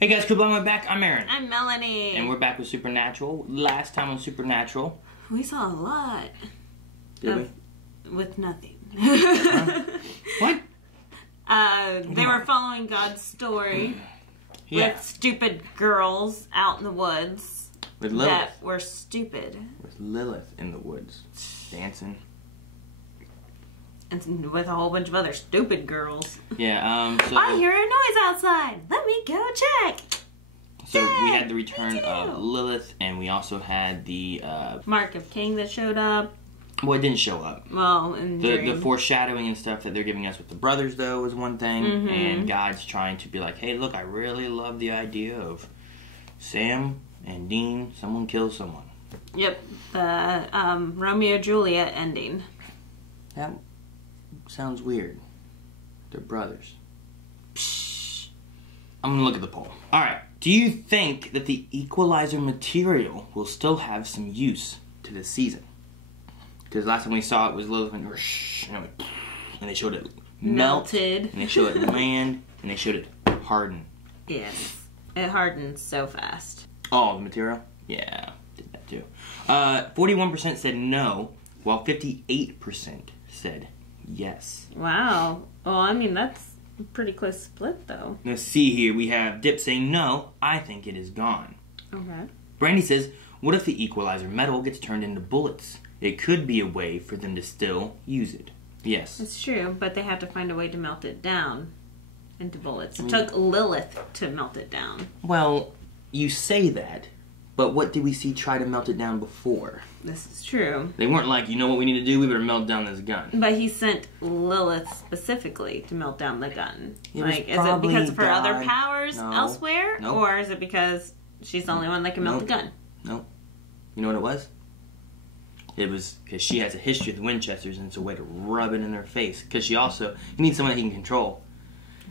Hey guys, cool blowing back. I'm Aaron. I'm Melanie. And we're back with Supernatural. Last time on Supernatural, we saw a lot. Did we? With nothing. What? They were following God's story with stupid girls out in the woods with Lilith. that were stupid. With Lilith in the woods, dancing. And with a whole bunch of other stupid girls. Yeah, so... I hear a noise outside. Let me go check. So we had the return of Lilith, and we also had the... Mark of Cain that showed up. Well, it didn't show up. Well, in the foreshadowing and stuff that they're giving us with the brothers, though, is one thing. Mm-hmm. And God's trying to be like, hey, look, I really love the idea of Sam and Dean, someone kills someone. Yep, the Romeo-Juliet ending. That sounds weird. They're brothers. Psh. I'm gonna look at the poll. Alright, do you think that the equalizer material will still have some use to this season? Because last time we saw it was Lilith and they showed it Melted. and they showed it land, and they showed it harden. Yes, it hardens so fast. Oh, the material? Yeah, did that too. 41% said no, while 58% said yes. Wow. Well, I mean, that's a pretty close split, though. Let's see here. We have Dip saying no, I think it is gone. Okay. Brandy says, what if the equalizer metal gets turned into bullets? It could be a way for them to still use it. Yes. It's true, but they have to find a way to melt it down into bullets. It took Lilith to melt it down. Well, you say that, but what did we see try to melt it down before? This is true. They weren't like, you know what we need to do? We better melt down this gun. But he sent Lilith specifically to melt down the gun. It like, is it because of her God. other powers elsewhere? Nope. Or is it because she's the only one that can melt the gun? No. You know what it was? It was because she has a history with the Winchesters, and it's a way to rub it in her face. Because she also, you need someone that he can control.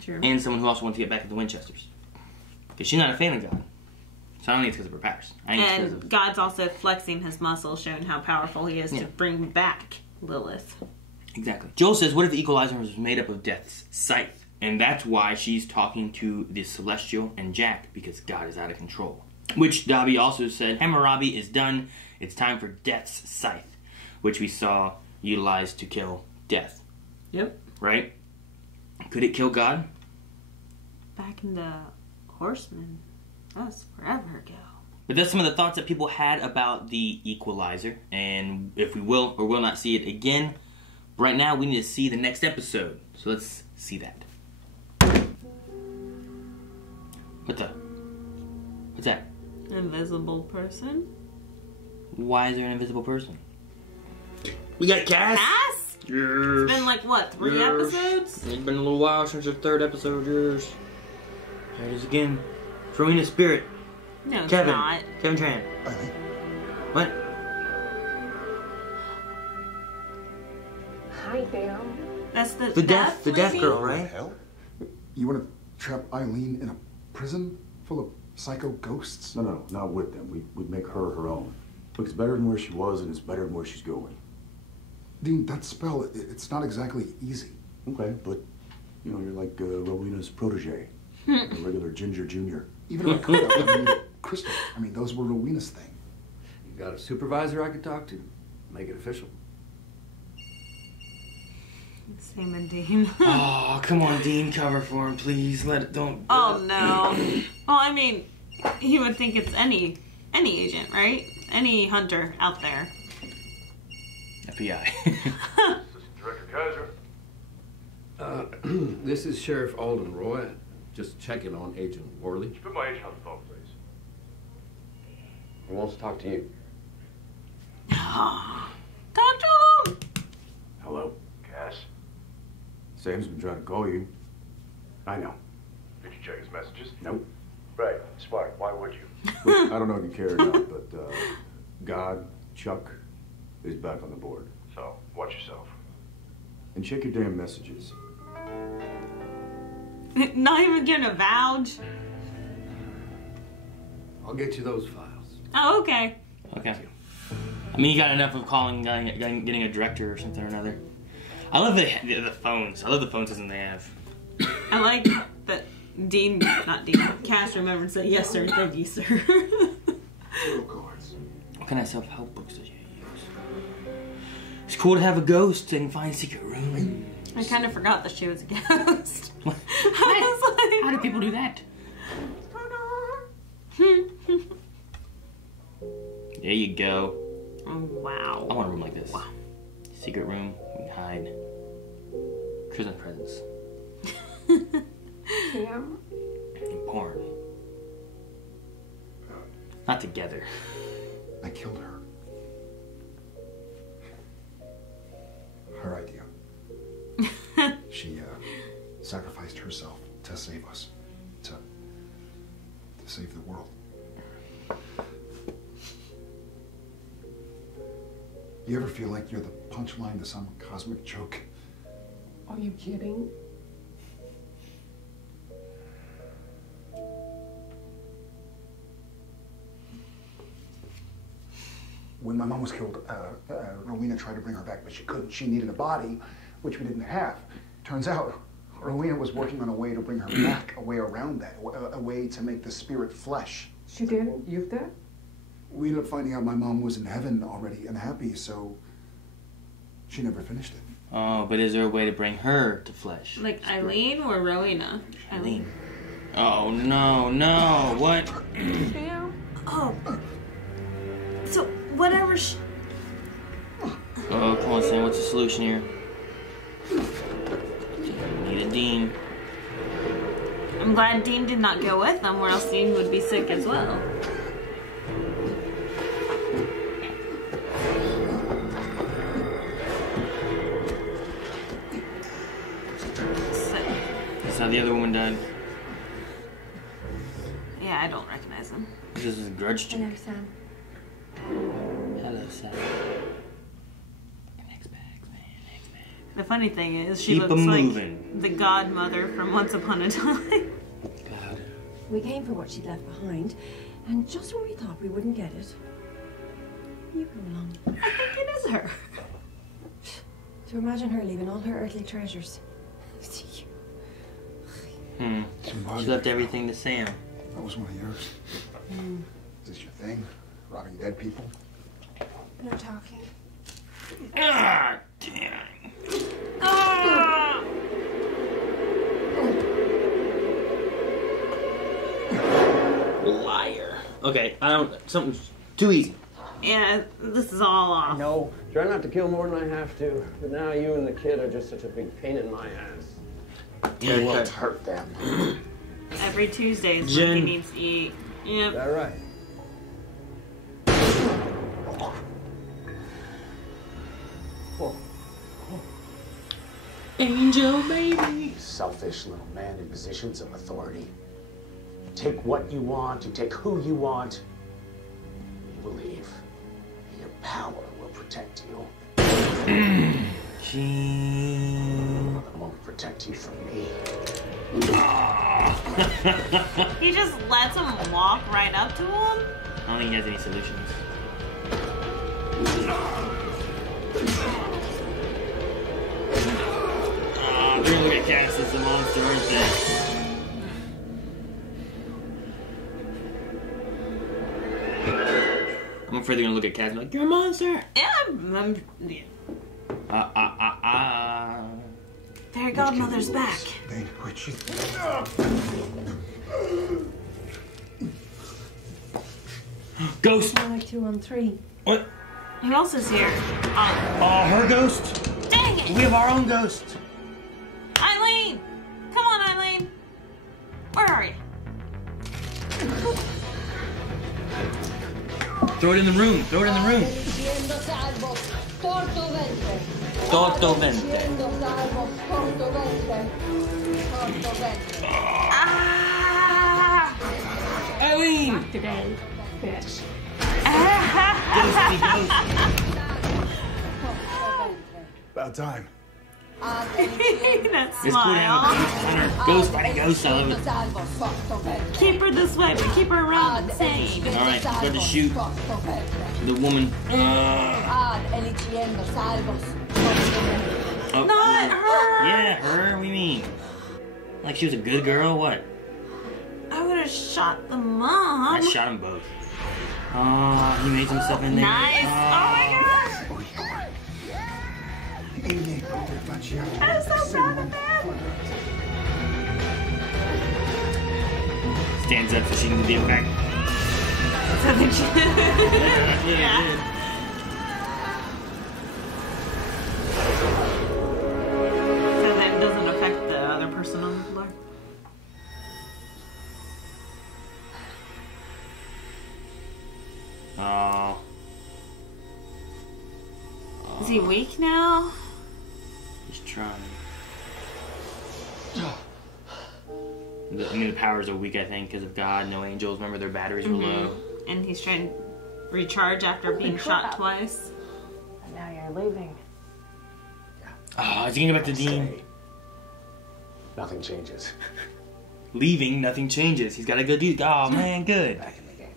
True. And someone who also wants to get back at the Winchesters. Because she's not a fan of God. So I don't think it's because of her powers. And God's also flexing his muscles, showing how powerful he is to bring back Lilith. Exactly. Joel says, what if the equalizer was made up of Death's scythe? And that's why she's talking to the Celestial and Jack, because God is out of control. Which Dobby also said, Hammurabi is done. It's time for Death's scythe, which we saw utilized to kill Death. Yep. Right? Could it kill God? Back in the Horsemen. That was forever ago. But that's some of the thoughts that people had about the equalizer, and if we will or will not see it again. Right now, we need to see the next episode. So let's see that. What's that? Invisible person? Why is there an invisible person? We got Cass? Cass? Yes. It's been like, what, 3 episodes? It's been a little while since the 3rd episode, yes. There it is again. Rowena Spirit. No, it's Kevin. not. Kevin Tran. What? Hi, Bill. That's the deaf lady? girl, right? Hell? You want to trap Eileen in a prison full of psycho ghosts? No, not with them. We'd make her her own. Look, it's better than where she was, and it's better than where she's going. Dean, that spell, it's not exactly easy. Okay, but, you know, you're like Rowena's protege. A regular Ginger Jr. Even if I could, I wouldn't need a crystal. I mean, those were Rowena's thing. You got a supervisor I could talk to? Make it official. Sam and Dean. Oh, come on, Dean, cover for him, please. Don't. Oh, no. Well, I mean, he would think it's any agent, right? Any hunter out there. FBI. Assistant Director Kaiser. This is Sheriff Alden Roy. Just checking on Agent Worley. Put my agent on the phone, please. He wants to talk to you. Talk to him! Hello? Cass, Sam's been trying to call you. I know. did you check his messages? Nope. Right, smart. Why would you? Look, I don't know if you care or not, but God, Chuck, is back on the board. So, watch yourself. And check your damn messages. Not even giving a vouch. I'll get you those files. Oh, okay. Okay. I mean, you got enough of calling, getting a director or something or another. I love the phones. I love the phone system they have. I like that Cass remembered and said, yes, sir, thank you, sir. What kind of self-help books did you use? It's cool to have a ghost and find secret rooms. I kind of forgot that she was a ghost. What? I was like, How do people do that? There you go. Oh, wow. I want a room like this. Wow. Secret room, we can hide. Prison presents. Yeah. And porn. Not together. I killed her. Her idea. She sacrificed herself to save us. To save the world. You ever feel like you're the punchline to some cosmic joke? Are you kidding? When my mom was killed, Rowena tried to bring her back, but she couldn't. She needed a body, which we didn't have. Turns out, Rowena was working on a way to bring her back, a way around that, a way to make the spirit flesh. She did? You did? We ended up finding out my mom was in heaven already and happy, so she never finished it. Oh, but is there a way to bring her to flesh? Like Eileen or Rowena? Eileen. Oh, no, what? Sam? Oh. So, whatever Oh, come on, Sam, what's the solution here? We need a Dean. I'm glad Dean did not go with them, or else Dean would be sick as well. That's how the other woman died. Yeah, I don't recognize him. This is a grudge check. Hello, Sam. Hello, Sam. The funny thing is, she Keep looks 'em like moving. the godmother from Once Upon a Time. God. We came for what she left behind, and just when we thought we wouldn't get it, you come along. I think it is her. To imagine her leaving all her earthly treasures. She left everything to Sam. That was one of yours. Is this your thing? Robbing dead people? No talking. Ah, damn. Ah! Liar. Okay, something's too easy. Yeah, this is all off. No, try not to kill more than I have to. But now you and the kid are just such a big pain in my ass. You won't hurt them. Every Tuesday is Jen. when he needs to eat. Yep. Is that right? Angel baby. Selfish little man in positions of authority. Take what you want, you take who you want. You believe your power will protect you. It won't protect you from me. He just lets him walk right up to him? I don't think he has any solutions. They're gonna look at Cass as a monster, aren't they? I'm afraid they're gonna look at Cass and be like, you're a monster! Yeah, Fairy Godmother's back. Ghost! More like 2 on 3. What? Who else is here? Oh, her ghost? Dang it! We have our own ghost. Eileen! Come on, Eileen! Where are you? Throw it in the room. Throw it in the room. Torto vente. Ah! Eileen! Today, bitch. Ghosty ghost. About time. That It's cool to have a smile. ghost on her. Ghost by ghost, I love it. Keep her this way, but keep her around insane. Alright, got to shoot the woman. Oh, Not her! Yeah, her? What do you mean? Like she was a good girl? What? have shot the mom. I shot them both. Oh, he made himself in there. Nice. Oh my gosh. I'm so proud of him. Stands up so she can do the effect. So then she... Yeah. So that doesn't affect the other person on the floor? Oh. Is he weak now? He's trying. The powers are weak, I think, because of God. No angels. Remember, their batteries were low. And he's trying to recharge after being shot twice. And now you're leaving. Oh, is he gonna go back to Dean? Stay. Nothing changes. Leaving, nothing changes. He's gotta go do. Oh man, good. Back in the game.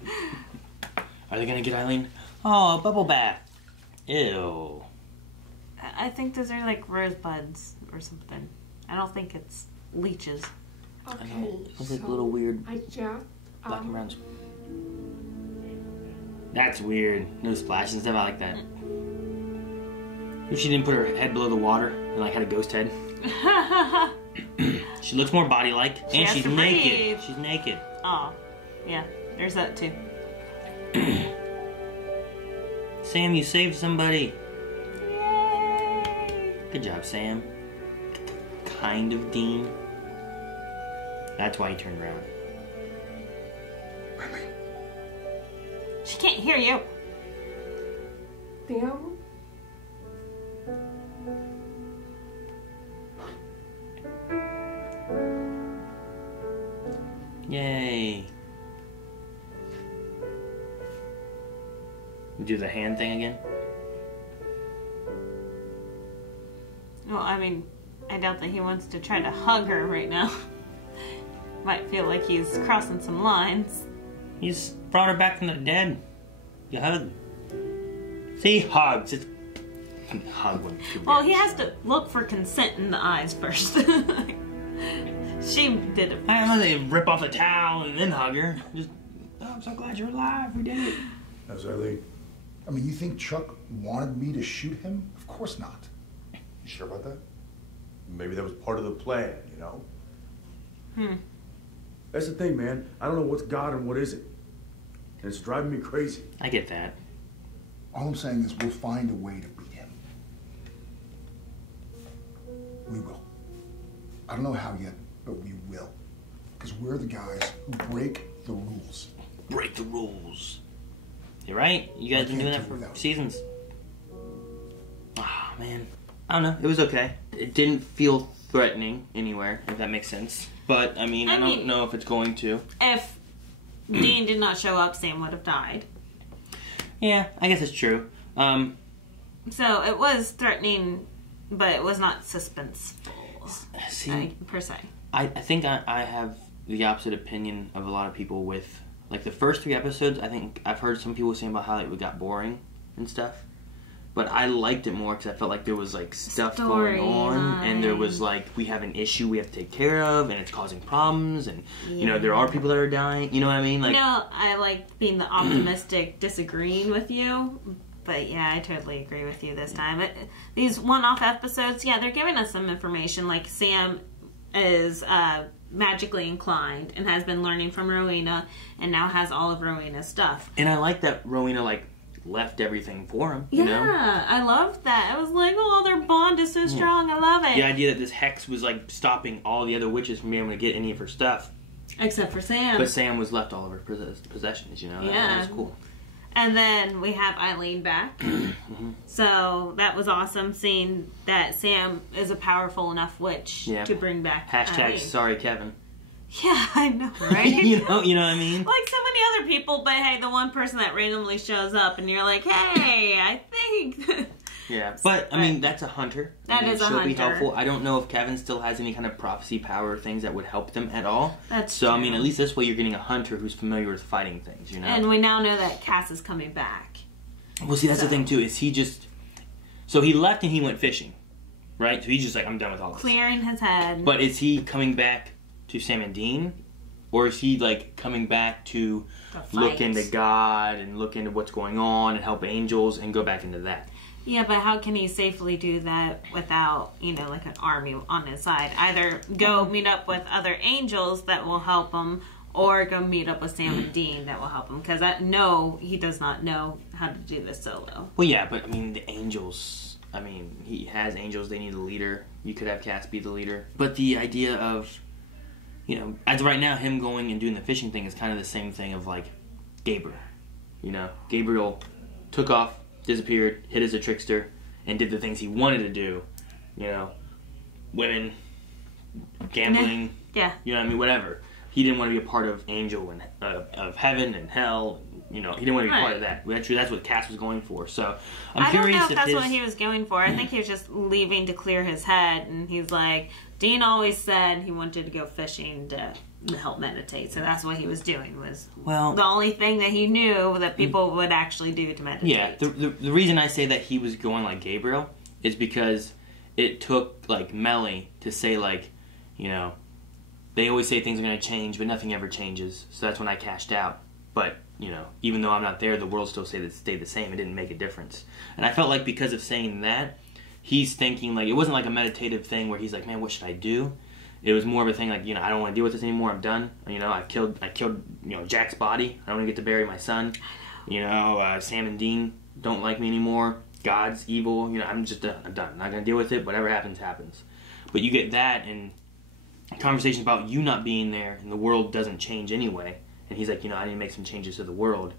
Are they gonna get Eileen? Oh, a bubble bath. Ew. I think those are like rosebuds or something. I don't think it's leeches. I know. It looks like little weird I just, black and browns. That's weird. No splash and stuff. I like that. If she didn't put her head below the water and like had a ghost head. She looks more body-like, and has she's to naked. breathe. She's naked. Oh, yeah. There's that too. Sam, you saved somebody. Yay! Good job, Sam. Kind of Dean. That's why he turned around. She can't hear you. Theo? Yay. We do the hand thing again? Well, I mean, I doubt that he wants to try to hug her right now. Might feel like he's crossing some lines. He's brought her back from the dead. You hug. See, hugs. It's hug when Well, he has to look for consent in the eyes first. She did it. I don't know, they rip off the towel and then hug her. Just, oh, I'm so glad you're alive. We did it. How's Eileen? I mean, you think Chuck wanted me to shoot him? Of course not. You sure about that? Maybe that was part of the plan, you know? That's the thing, man. I don't know what's God and what isn't. And it's driving me crazy. I get that. All I'm saying is we'll find a way to beat him. We will. I don't know how yet, but we will. Because we're the guys who break the rules. Break the rules. You're right. You guys been doing that for seasons. Ah, man. I don't know. It was okay. It didn't feel threatening anywhere, if that makes sense. But, I mean, I don't know if it's going to. If Dean did not show up, Sam would have died. Yeah, I guess it's true. So it was threatening, but it was not suspenseful. See, per se. I think I have the opposite opinion of a lot of people with, like, the first 3 episodes. I think I've heard some people saying about how it got boring and stuff. But I liked it more because I felt like there was, like, stuff going on. And there was, like, we have an issue we have to take care of. And it's causing problems. And, you know, there are people that are dying. You know what I mean? Like, No, I like being the optimistic, disagreeing with you. But, yeah, I totally agree with you this time. These one-off episodes, yeah, they're giving us some information. Like, Sam is magically inclined and has been learning from Rowena. And now has all of Rowena's stuff. And I like that Rowena, like, left everything for him, you know? Yeah, I loved that. I was like, oh, their bond is so strong. I love it. The idea that this hex was, like, stopping all the other witches from being able to get any of her stuff. Except for Sam. But Sam was left all of her possessions, you know? That was cool. And then we have Eileen back. So that was awesome seeing that Sam is a powerful enough witch to bring back Eileen. Sorry, Kevin. Yeah, I know, right? you know what I mean? Like so many other people, but hey, the one person that randomly shows up and you're like, hey, I think... Yeah, but, I mean, that's a hunter. That is a hunter. She'll be helpful. I don't know if Kevin still has any kind of prophecy power or things that would help them at all. That's so, true. I mean, at least this way you're getting a hunter who's familiar with fighting things, you know? And we now know that Cass is coming back. Well, see, that's the thing, too, is he just... So he left and he went fishing, right? So he's just like, I'm done with all this. Clearing his head. But is he coming back to Sam and Dean? Or is he, like, coming back to look into God and look into what's going on and help angels and go back into that? Yeah, but how can he safely do that without, like an army on his side? Either go meet up with other angels that will help him, or go meet up with Sam and Dean that will help him. Because he does not know how to do this solo. Well, yeah, but, I mean, the angels... he has angels. They need a leader. You could have Cass be the leader. But the idea of... as of right now, him going and doing the fishing thing is kind of the same thing of, like, Gabriel. Gabriel took off, disappeared, hid as a trickster, and did the things he wanted to do. Women, gambling, whatever. He didn't want to be a part of angel and of heaven and hell. He didn't want to be part of that. Actually, that's what Cass was going for. So, I'm curious don't know if that's what he was going for. I think he was just leaving to clear his head, and he's like, Dean always said he wanted to go fishing to help meditate, so that's what he was doing. The only thing that he knew that people would actually do to meditate. Yeah, the reason I say that he was going like Gabriel is because it took, like, Melly to say, like, they always say things are going to change, but nothing ever changes. So that's when I cashed out. But, even though I'm not there, the world still stayed the same. It didn't make a difference. And I felt like because of saying that, he's thinking, like, it wasn't like a meditative thing where he's like, man, what should I do? It was more of a thing like, I don't want to deal with this anymore. I'm done. I killed Jack's body. I don't want to get to bury my son. Sam and Dean don't like me anymore. God's evil. I'm done. I'm not going to deal with it. Whatever happens, happens. But you get that and conversations about you not being there and the world doesn't change anyway. And he's like, I need to make some changes to the world.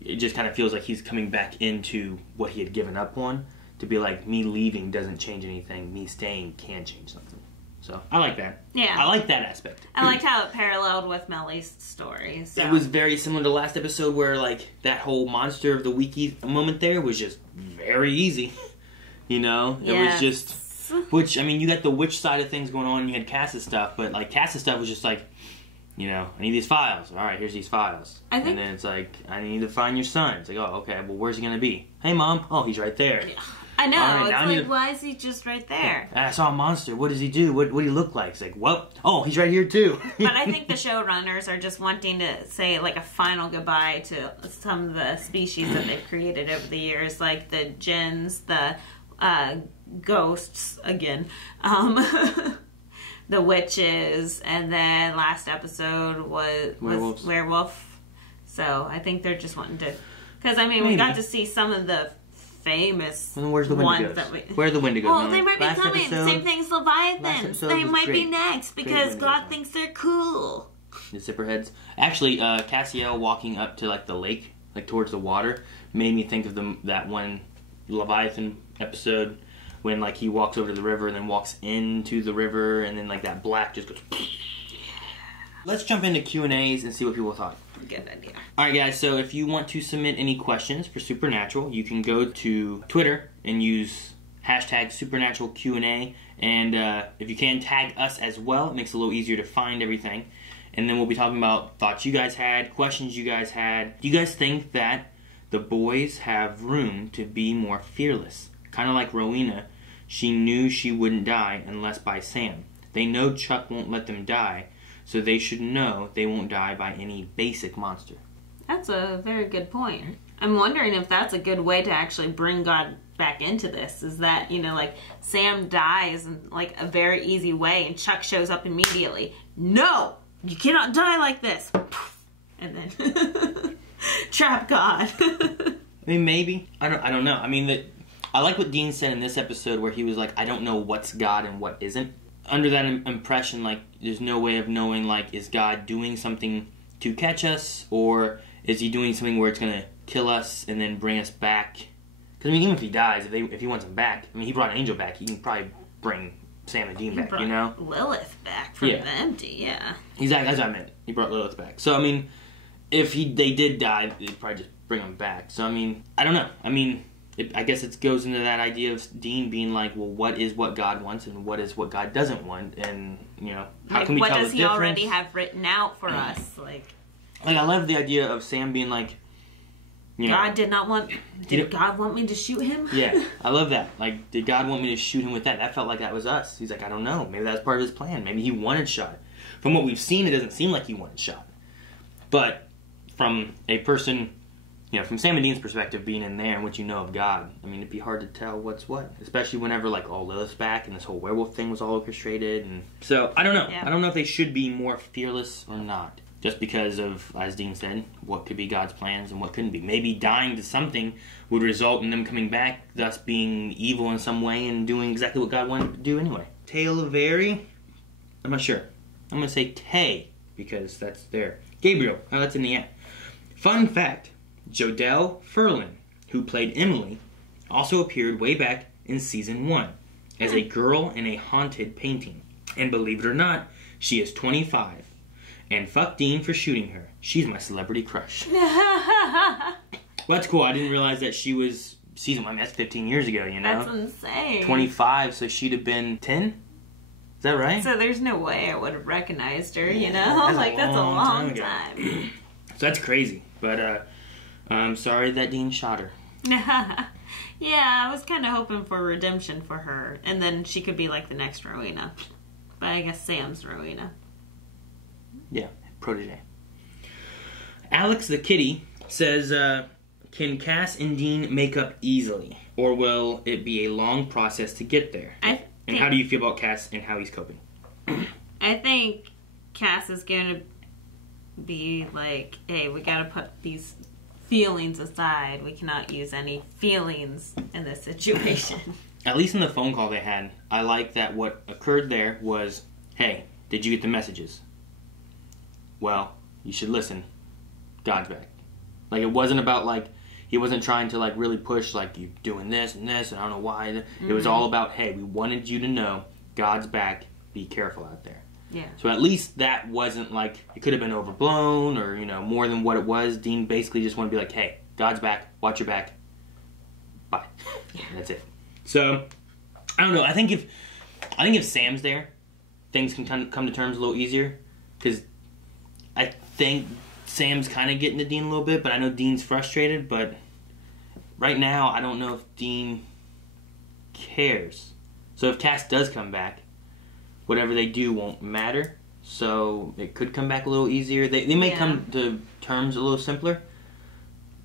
It just kind of feels like he's coming back into what he had given up on. To be like, me leaving doesn't change anything. Me staying can change something. So, I like that. Yeah. I like that aspect. I liked how it paralleled with Melly's story. So. It was very similar to last episode where, like, that whole monster of the wiki moment there was just very easy. It was just... Which, you got the witch side of things going on and you had Cass's stuff, but, like, Cass's stuff was just like, I need these files. All right, here's these files. And then it's like, I need to find your son. It's like, oh, okay, well, where's he going to be? Hey, Mom. Oh, he's right there. I know. Right, it's like, why is he just right there? I saw a monster. What does he do? What do he look like? It's like, what? Oh, he's right here, too. But I think the showrunners are just wanting to say, like, a final goodbye to some of the species that they've created over the years, like the jinns, the ghosts, again, the witches, and then last episode was werewolf. So I think they're just wanting to... Because, we got to see some of the famous where's the ones that where are the Wendigos? Well, they might be coming. Same thing as Leviathans. They might be next because God thinks they're cool. The zipperheads. Actually, Cassiel walking up to, like, the lake, like, towards the water, made me think of that one Leviathan episode when, like, he walks over to the river and then walks into the river and then, like, that black just goes... Let's jump into Q&As and see what people thought. Good idea. Alright guys, so if you want to submit any questions for Supernatural, you can go to Twitter and use hashtag Supernatural Q&A, and if you can, tag us as well. It makes it a little easier to find everything. And then we'll be talking about thoughts you guys had, questions you guys had. Do you guys think that the boys have room to be more fearless? Kind of like Rowena, she knew she wouldn't die unless by Sam. They know Chuck won't let them die, so they should know they won't die by any basic monster. That's a very good point. I'm wondering if that's a good way to actually bring God back into this. Is that, like, Sam dies in, like, a very easy way and Chuck shows up immediately. No! You cannot die like this! And then trap God. Maybe. I don't know. I like what Dean said in this episode where he was like, I don't know what's God and what isn't. Under that impression, like, there's no way of knowing, like, is God doing something to catch us, or is he doing something where it's going to kill us and then bring us back? Because, even if he dies, if he wants him back, he brought an angel back, he can probably bring Sam and Dean back, Lilith back from the empty, yeah. Exactly, that's what I meant. He brought Lilith back. So, if they did die, they'd probably just bring him back. So, I don't know. I guess it goes into that idea of Dean being like, well, what is what God wants and what is what God doesn't want? And, how can we tell the difference? What does he already have written out for us? Like, I love the idea of Sam being like, God did not want... Did God want me to shoot him? Yeah, I love that. Like, did God want me to shoot him with that? That felt like that was us. He's like, I don't know. Maybe that was part of his plan. Maybe he wanted shot. from what we've seen, it doesn't seem like he wanted shot. But from a person, you know, from Sam and Dean's perspective, being in there and what you know of God, I mean, it'd be hard to tell what's what. Especially whenever, like, Lilith's back and this whole werewolf thing was all orchestrated. And so, I don't know. Yeah. I don't know if they should be more fearless or not. Just because of, as Dean said, what could be God's plans and what couldn't be. Maybe dying to something would result in them coming back, thus being evil in some way and doing exactly what God wanted to do anyway. Tale of Airy? I'm not sure. I'm going to say Tay, because that's there. Gabriel. Oh, that's in the end. Fun fact, Jodelle Ferlin, who played Emily, also appeared way back in Season 1 as a girl in a haunted painting. And believe it or not, she is 25. And fuck Dean for shooting her. She's my celebrity crush. Well, that's cool. I didn't realize that she was Season 1. That's 15 years ago, you know? That's insane. 25, so she'd have been 10? Is that right? So there's no way I would have recognized her, you know? That's That's a long ago. time. So that's crazy. But I'm sorry that Dean shot her. Yeah, I was kind of hoping for redemption for her. And then she could be like the next Rowena. But I guess Sam's Rowena. Yeah, protege. Alex the Kitty says, can Cass and Dean make up easily? Or will it be a long process to get there? And how do you feel about Cass and how he's coping? I think Cass is going to be like, hey, we got to put these feelings aside. We cannot use any feelings in this situation. At least in the phone call they had, I like that what occurred there was, hey, did you get the messages? Well, you should listen. God's back. Like, it wasn't about, like, he wasn't trying to, like, really push, like, you doing this, and I don't know why. Mm-hmm. It was all about, hey, we wanted you to know God's back. Be careful out there. Yeah. So at least that wasn't, like, it could have been overblown or, you know, more than what it was. Dean basically just wanted to be like, hey, God's back. Watch your back. Bye. Yeah. That's it. So, I don't know. I think if Sam's there, things can come to terms a little easier. Because I think Sam's kind of getting to Dean a little bit, but I know Dean's frustrated. But right now, I don't know if Dean cares. So if Cass does come back, whatever they do won't matter. So it could come back a little easier. They may come to terms a little simpler.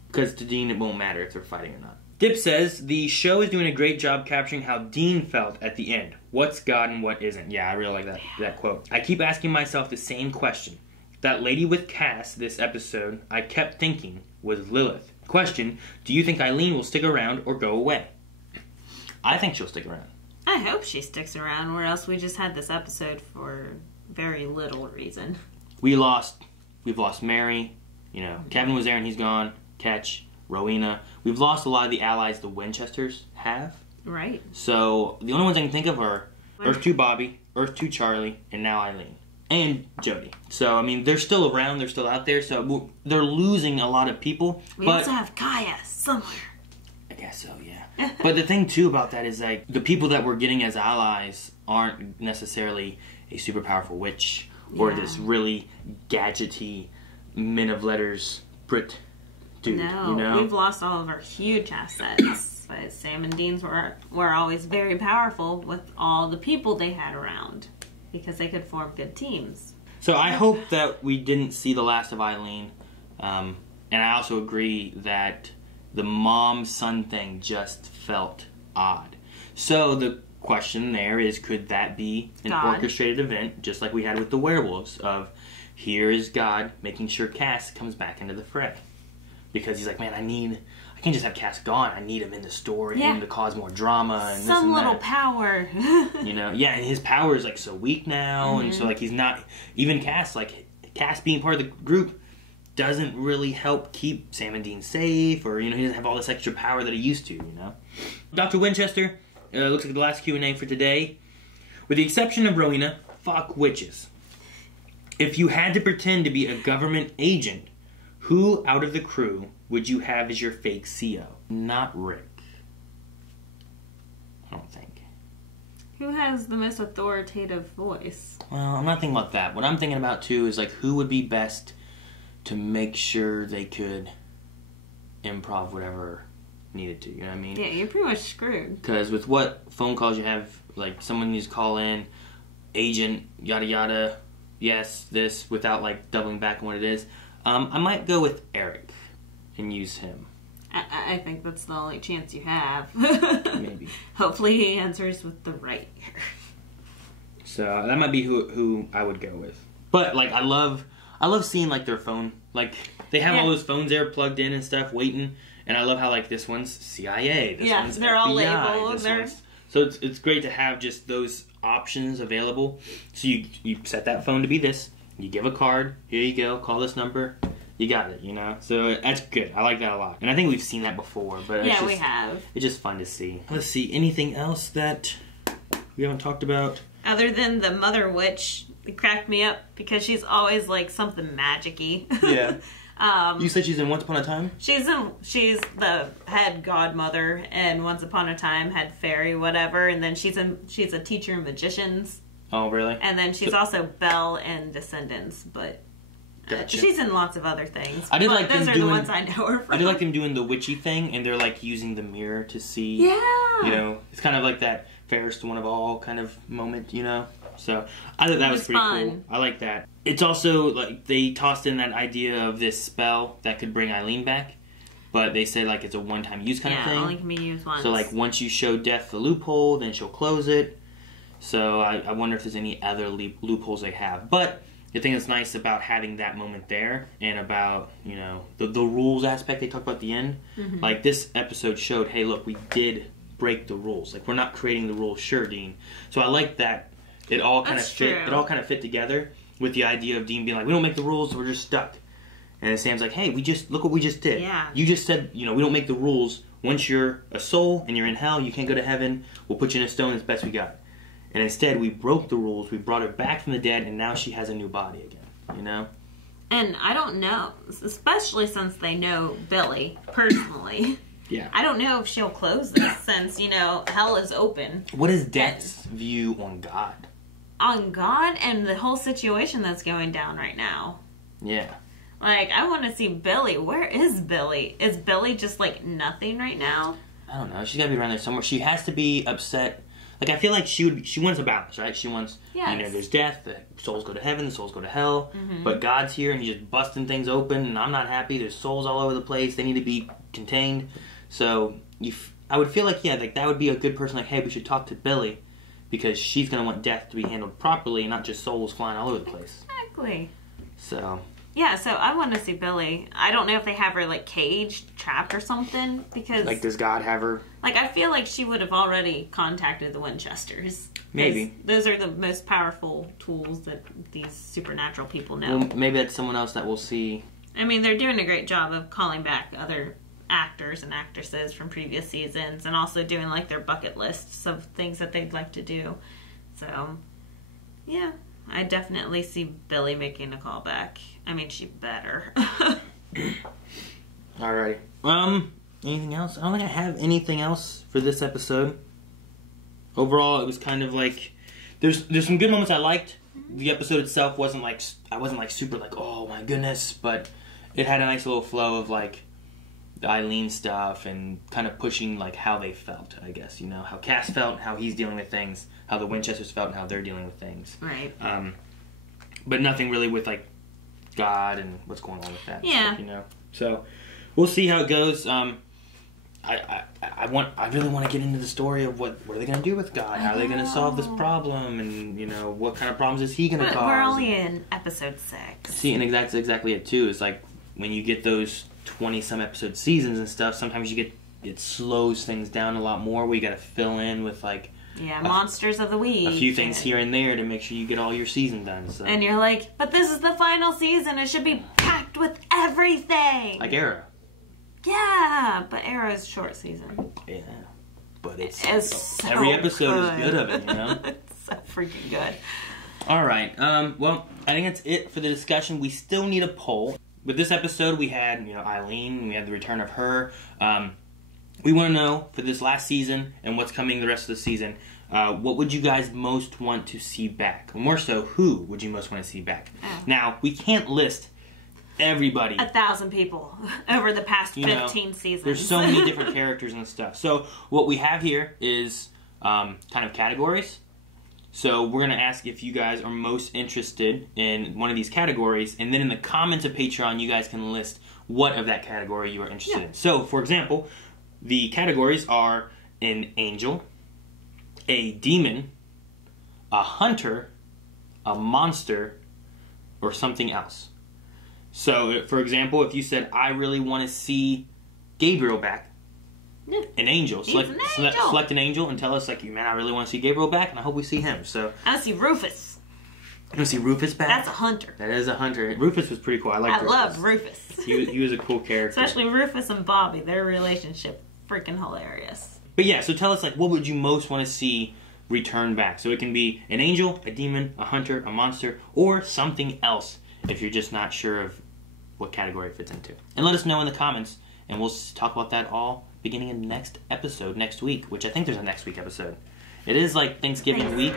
Because to Dean, it won't matter if they're fighting or not. Dip says, the show is doing a great job capturing how Dean felt at the end. What's God and what isn't? Yeah, I really like that quote. I keep asking myself the same question. That lady with Cass this episode, I kept thinking, was Lilith. Question, do you think Eileen will stick around or go away? I think she'll stick around. I hope she sticks around, or else we just had this episode for very little reason. We've lost Mary, you know, Kevin was there and he's gone, Ketch, Rowena. We've lost a lot of the allies the Winchesters have. Right. So the only ones I can think of are Earth 2 Bobby, Earth 2 Charlie, and now Eileen. And Jody. So, I mean, they're still around, they're still out there, so they're losing a lot of people. We also have Kaya somewhere. I guess so, yeah. But the thing, too, about that is, like, the people that we're getting as allies aren't necessarily a super powerful witch or this really gadgety, men of letters Brit dude, no, you know? We've lost all of our huge assets. But Sam and Dean's were always very powerful with all the people they had around. Because they could form good teams. So I hope that we didn't see the last of Eileen. And I also agree that the mom-son thing just felt odd. So the question there is, could that be an orchestrated event, just like we had with the werewolves, of here is God making sure Cass comes back into the fray? Because he's like, man, I can't just have Cass gone. I need him in the story. I need him to cause more drama and some this and little that. Power. You know, yeah, and his power is like so weak now, and so like he's not even Cass. Like Cass being part of the group doesn't really help keep Sam and Dean safe, or you know, he doesn't have all this extra power that he used to. You know, Dr. Winchester looks like the last Q&A for today. With the exception of Rowena, fuck witches. If you had to pretend to be a government agent, who out of the crew would you have as your fake CO? Not Rick. I don't think. Who has the most authoritative voice? Well, I'm not thinking about that. What I'm thinking about, too, is like who would be best to make sure they could improv whatever needed to. You know what I mean? Yeah, you're pretty much screwed. Because with what phone calls you have, like someone needs to call in, agent, yada yada, yes, this, without like doubling back on what it is, I might go with Eric and use him. I think that's the only chance you have. Maybe. Hopefully he answers with the right year. So that might be who I would go with. But like I love seeing like their phone. Like they have all those phones there plugged in and stuff waiting. And I love how like this one's CIA, this one's they're FBI, all labeled. So it's great to have just those options available. So you set that phone to be this. You give a card. Here you go. Call this number. You got it. You know. So that's good. I like that a lot. And I think we've seen that before. But yeah, we have. It's just fun to see. Let's see. Anything else that we haven't talked about? Other than the Mother Witch, it cracked me up because she's always like something magic-y. Yeah. You said she's in Once Upon a Time? She's the head godmother, and Once Upon a Time had fairy whatever, and then she's a teacher of magicians. Oh, really? And then she's also Belle in Descendants, but Gotcha. she's in lots of other things. I did like those are the ones I know her from. I did like them doing the witchy thing, and they're like using the mirror to see. Yeah. You know, it's kind of like that fairest one of all kind of moment, you know? So I thought that was pretty cool. I like that. It's also like they tossed in that idea of this spell that could bring Eileen back, but they said like it's a one-time use kind of thing. Yeah, only can be used once. So like once you show Death the loophole, then she'll close it. So I wonder if there's any other loopholes they have. But the thing that's nice about having that moment there and about, you know, the rules aspect they talked about at the end, like this episode showed, hey, look, we did break the rules. Like we're not creating the rules, sure, Dean. So I like that. It all kind of fit. It all kind of fit together with the idea of Dean being like, "We don't make the rules, so we're just stuck." And Sam's like, "Hey, look what we just did. Yeah. You just said, you know, we don't make the rules. Once you're a soul and you're in hell, you can't go to heaven. We'll put you in a stone. It's the best we got." And instead, we broke the rules. We brought her back from the dead, and now she has a new body again. You know. And I don't know, especially since they know Billy personally. Yeah. I don't know if she'll close this since, you know, hell is open. What is Death's view on God? On God and the whole situation that's going down right now. Yeah. Like, I want to see Billy. Where is Billy? Is Billy just, like, nothing right now? I don't know. She's got to be around there somewhere. She has to be upset. Like, I feel like she wants a balance, right? She wants, you know, there's death, the souls go to heaven, the souls go to hell, but God's here and he's just busting things open, and I'm not happy. There's souls all over the place. They need to be contained. So, I would feel like, yeah, like, that would be a good person, like, hey, we should talk to Billy, because she's going to want death to be handled properly and not just souls flying all over the place. Exactly. So. Yeah, so I want to see Billy. I don't know if they have her, like, caged, trapped or something, because... Like, does God have her? Like, I feel like she would have already contacted the Winchesters. Maybe. Those are the most powerful tools that these supernatural people know. Well, maybe that's someone else that we'll see. I mean, they're doing a great job of calling back other actors and actresses from previous seasons, and also doing, like, their bucket lists of things that they'd like to do. So, yeah, I definitely see Billy making a callback. I mean, she better. Alright. Anything else? I don't think I have anything else for this episode. Overall, it was kind of like... There's some good moments I liked. The episode itself wasn't like... I wasn't like super like, oh my goodness, but it had a nice little flow of like the Eileen stuff and kind of pushing like how they felt, I guess, you know, how Cass felt, how he's dealing with things, how the Winchesters felt, and how they're dealing with things. Right. But nothing really with like God and what's going on with that stuff, you know. So we'll see how it goes. I really want to get into the story of what are they going to do with God? How are they going to solve this problem? And, you know, what kind of problems is he going to cause? We're only in episode 6. See, and that's exactly it, too. It's like when you get those 20-some episode seasons and stuff, sometimes it slows things down a lot more where you got to fill in with, like... Yeah, monsters of the week. A few things here and there to make sure you get all your season done. So. And you're like, but this is the final season. It should be packed with everything. Like Arrow. Yeah, but Arrow's short season. Yeah, but it's so every episode good. is good of it, you know? It's so freaking good. Alright, well, I think that's it for the discussion. We still need a poll. With this episode, we had, you know, Eileen, we had the return of her. We want to know, for this last season and what's coming the rest of the season, what would you guys most want to see back? Or more so, who would you most want to see back? Now, we can't list everybody. 1,000 people over the past 15 seasons. There's so many different characters and stuff. So what we have here is kind of categories. So we're going to ask if you guys are most interested in one of these categories, and then in the comments of Patreon, you guys can list what of that category you are interested in. So, for example, the categories are an angel, a demon, a hunter, a monster, or something else. So, for example, if you said, I really want to see Gabriel back, an angel. Select an angel and tell us, like, man, I really want to see Gabriel back, and I hope we see him. So I want to see Rufus. You want to see Rufus back? That's a hunter. That is a hunter. Rufus was pretty cool. I liked Rufus. Loved Rufus. He was a cool character. Especially Rufus and Bobby. Their relationship, freaking hilarious. But yeah, so tell us, like, what would you most want to see return back? So it can be an angel, a demon, a hunter, a monster, or something else if you're just not sure of what category it fits into. And let us know in the comments, and we'll talk about that all beginning in the next episode next week, which I think there's a next week episode. It is like Thanksgiving week,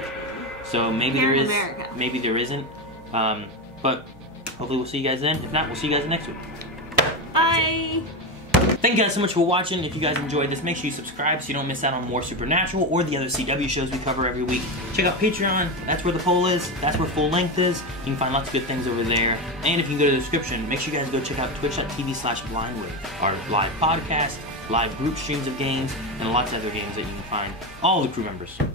so maybe there is, maybe there isn't. But hopefully we'll see you guys then. If not, we'll see you guys next week. Bye! Thank you guys so much for watching. If you guys enjoyed this, make sure you subscribe so you don't miss out on more Supernatural or the other CW shows we cover every week. Check out Patreon. That's where the poll is. That's where Full Length is. You can find lots of good things over there. And if you can go to the description, make sure you guys go check out twitch.tv/blindwave, our live podcast, live group streams of games, and lots of other games that you can find all the crew members.